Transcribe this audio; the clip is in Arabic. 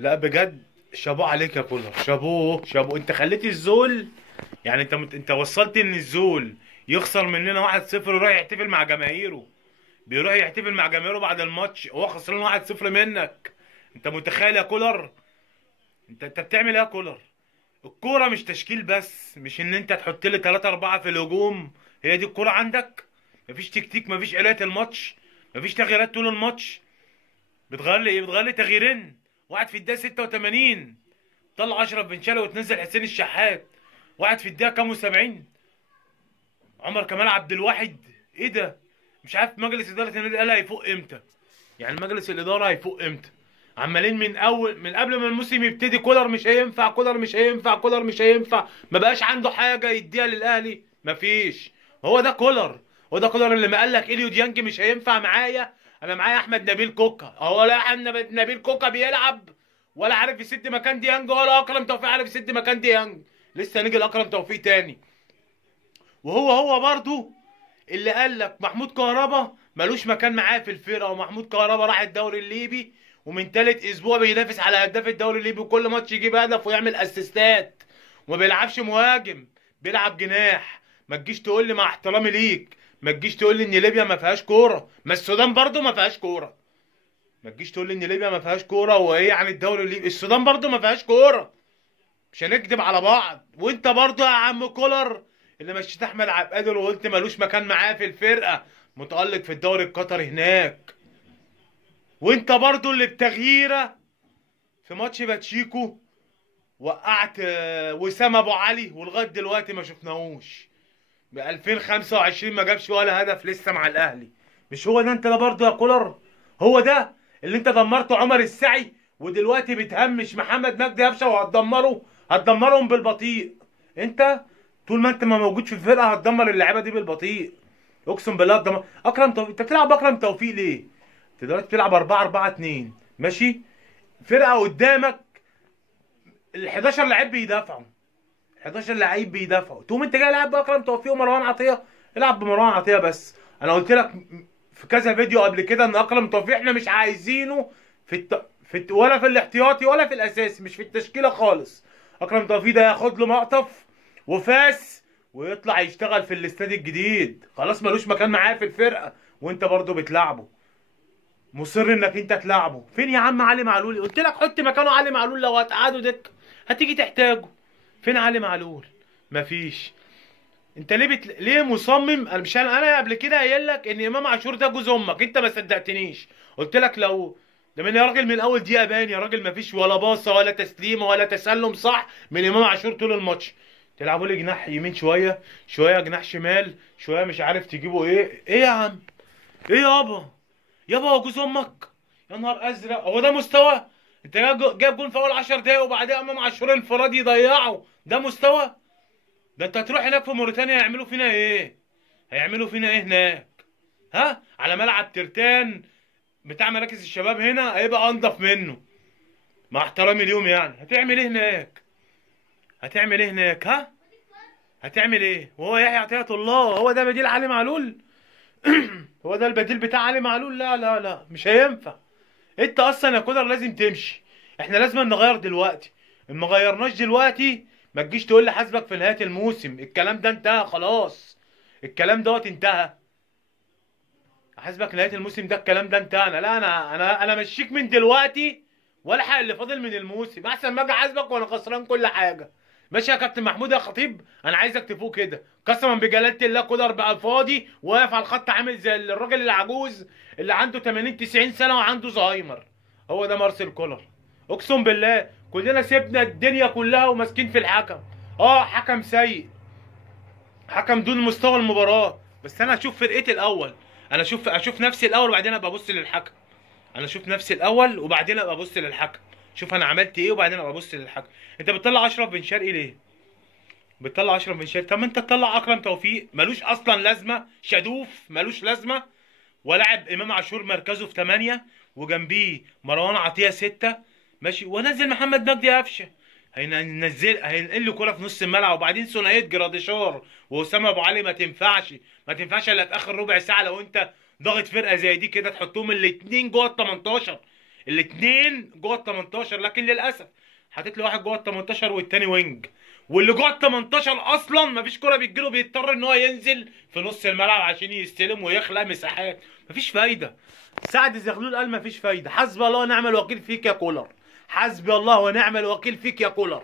لا بجد، شابوه عليك يا كولر، شابوه شابوه. انت خليت الزول، يعني انت وصلت ان الزول يخسر مننا 1-0 ويروح يحتفل مع جماهيره. بيروح يحتفل مع جماهيره بعد الماتش هو خسران 1-0 منك. انت متخيل يا كولر؟ انت بتعمل ايه يا كولر؟ الكوره مش تشكيل بس، مش ان انت تحط لي 3 4 في الهجوم. هي دي الكوره عندك؟ مفيش تكتيك، مفيش قرايه الماتش، مفيش تغييرات طول الماتش. بتغير لي ايه؟ بتغير لي تغييرين، واحد في الدقيقه 86 طلع اشرف بن شرقي وتنزل حسين الشحات، واحد في الدقيقه كام و70 عمر كمال عبد الواحد. ايه ده؟ مش عارف مجلس اداره النادي الاهلي هيفوق امتى. يعني مجلس الاداره هيفوق امتى؟ عمالين من قبل ما الموسم يبتدي، كولر مش هينفع، كولر مش هينفع، كولر مش هينفع. ما بقاش عنده حاجه يديها للاهلي، مفيش. هو ده كولر. هو ده كولر اللي ما قال لك اليو ديانج مش هينفع معايا. انا معايا احمد نبيل كوكا، هو لا احمد نبيل كوكا بيلعب ولا عارف يسد مكان ديانج، ولا اكرم توفيق عارف يسد مكان ديانج. لسه نيجي لاكرم توفيق تاني. وهو برضو اللي قال لك محمود كهربا ملوش مكان معاه في الفرقه، ومحمود كهربا راح الدوري الليبي ومن تالت اسبوع بينافس على هداف الدوري الليبي، وكل ماتش يجيب هدف ويعمل اسيستات. وما بيلعبش مهاجم، بيلعب جناح. ما تجيش تقول لي مع احترامي ليك، ما تجيش تقول لي ان ليبيا ما فيهاش كوره، ما السودان برضو ما فيهاش كوره. ما تجيش تقول لي ان ليبيا ما فيهاش كوره وايه يعني الدوري الليبي، السودان برضو ما فيهاش كوره. مش هنكدب على بعض. وانت برضو يا عم كولر اللي مشيت احمد عبد القادر وقلت ملوش مكان معاه في الفرقه، متالق في الدوري القطري هناك. وانت برضو اللي بتغييره في ماتش باتشيكو وقعت وسام ابو علي، ولغايه دلوقتي ما شفناهوش. ب 2025 ما جابش ولا هدف لسه مع الاهلي. مش هو ده انت ده برضو يا كولر؟ هو ده اللي انت دمرته عمر السعي، ودلوقتي بتهمش محمد مجدي قفشه وهتدمره، هتدمرهم بالبطيء. انت طول ما انت ما موجود في الفرقه هتدمر اللعيبه دي بالبطيء. اقسم بالله هتدمر. اكرم توفيق، انت بتلعب باكرم توفيق ليه؟ انت دلوقتي بتلعب 4-4-2 ماشي، فرقه قدامك ال 11 لعيب بيدافعوا، 11 لعيب بيدافعوا، تقوم انت جاي لاعب باكرم توفيق ومروان عطيه. العب بمروان عطيه بس. انا قلت لك في كذا فيديو قبل كده ان اكرم توفيق احنا مش عايزينه ولا في الاحتياطي ولا في الاساسي، مش في التشكيله خالص. اكرم توفيق ده ياخد له مقطف وفاس ويطلع يشتغل في الاستاد الجديد، خلاص ملوش مكان معاه في الفرقه. وانت برضه بتلعبه، مصر انك انت تلعبه. فين يا عم علي معلول؟ قلت لك حط مكانه علي معلول، لو هتقعده دك هتيجي تحتاجه. فين علي معلول؟ مفيش. انت ليه مصمم؟ انا مش انا قبل كده قايل لك ان امام عاشور ده جوز امك، انت ما صدقتنيش. قلت لك لو ده من يا راجل من اول دقيقه باين يا راجل، مفيش ولا باصه ولا تسليمه ولا تسلم صح من امام عاشور طول الماتش. تلعبوا لي جناح يمين شويه، شويه جناح شمال، شويه مش عارف تجيبوا ايه يا عم؟ ايه يابا هو جوز امك؟ يا نهار ازرق، هو ده مستوى؟ انت جايب جون في اول 10 دقايق وبعدها امام عاشور انفراد يضيعه، ده مستوى؟ ده انت هتروح هناك في موريتانيا هيعملوا فينا ايه؟ هيعملوا فينا ايه هناك؟ ها؟ على ملعب ترتان بتاع مراكز الشباب هنا هيبقى انضف منه. مع احترامي اليوم يعني هتعمل ايه هناك؟ هتعمل ايه هناك؟ ها؟ هتعمل ايه؟ وهو يحيى عطية الله هو ده بديل علي معلول؟ هو ده البديل بتاع علي معلول؟ لا لا لا، مش هينفع. انت اصلا يا كولر لازم تمشي. احنا لازم نغير دلوقتي. ان ما غيرناش دلوقتي ما تجيش تقول لي حاسبك في نهاية الموسم. الكلام ده انتهى خلاص. الكلام دوت انتهى. حاسبك نهاية الموسم ده الكلام ده انتهى. انا مشيك من دلوقتي والحق اللي فاضل من الموسم احسن ما اجي احاسبك وانا خسران كل حاجة. ماشي يا كابتن محمود يا خطيب؟ انا عايزك تفوق كده قسما بجلالة الله. كولر بقى فاضي واقف على الخط عامل زي الراجل العجوز اللي عنده 80 90 سنة وعنده زهايمر. هو ده مارسيل كولر. اقسم بالله كلنا سيبنا الدنيا كلها وماسكين في الحكم. اه حكم سيء، حكم دون مستوى المباراة. بس انا اشوف فرقتي الاول، انا اشوف نفسي الاول وبعدين ابقى ابص للحكم. انا اشوف نفسي الاول وبعدين ابقى ابص للحكم. شوف انا عملت ايه وبعدين ابقى ابص للحكم. انت بتطلع اشرف بن شرقي ليه؟ بتطلع اشرف بن شرقي؟ طب ما انت تطلع اكرم توفيق ملوش اصلا لازمه، شادوف ملوش لازمه، ولاعب امام عاشور مركزه في 8 وجنبيه مروان عطيه 6 ماشي، ونزل محمد مجدي قفشه. هينقل له كوره في نص الملعب وبعدين ثنائيه جراديشار واسامه ابو علي. ما تنفعش، ما تنفعش الا في اخر ربع ساعه. لو انت ضاغط فرقه زي دي كده تحطهم الاثنين جوه ال 18. الاثنين جوه ال 18، لكن للاسف حطيت لي واحد جوه ال 18 والتاني وينج، واللي جوه ال 18 اصلا مفيش كوره بتجيله، بيضطر ان هو ينزل في نص الملعب عشان يستلم ويخلق مساحات. مفيش فايده. سعد زغلول قال مفيش فايده. حسبي الله ونعم الوكيل فيك يا كولر، حسبي الله ونعم الوكيل فيك يا كولر.